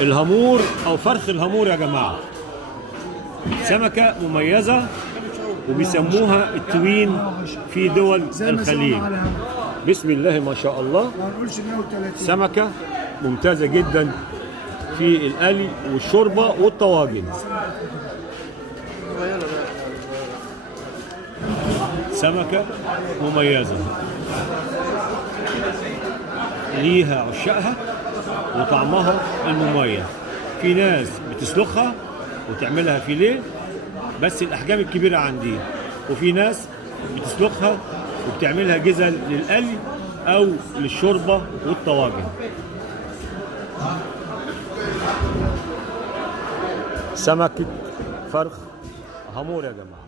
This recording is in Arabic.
الهامور او فرخ الهامور يا جماعه، سمكه مميزه وبيسموها التوين في دول الخليج. بسم الله ما شاء الله. سمكه ممتازه جدا في القلي والشوربه والطواجن. سمكه مميزه ليها عشاقها وطعمها المميز. في ناس بتسلخها وتعملها فيليه بس الاحجام الكبيره عندي، وفي ناس بتسلخها وبتعملها جزل للقلي او للشوربه والطواجن. سمكه فرخ هامور يا جماعه.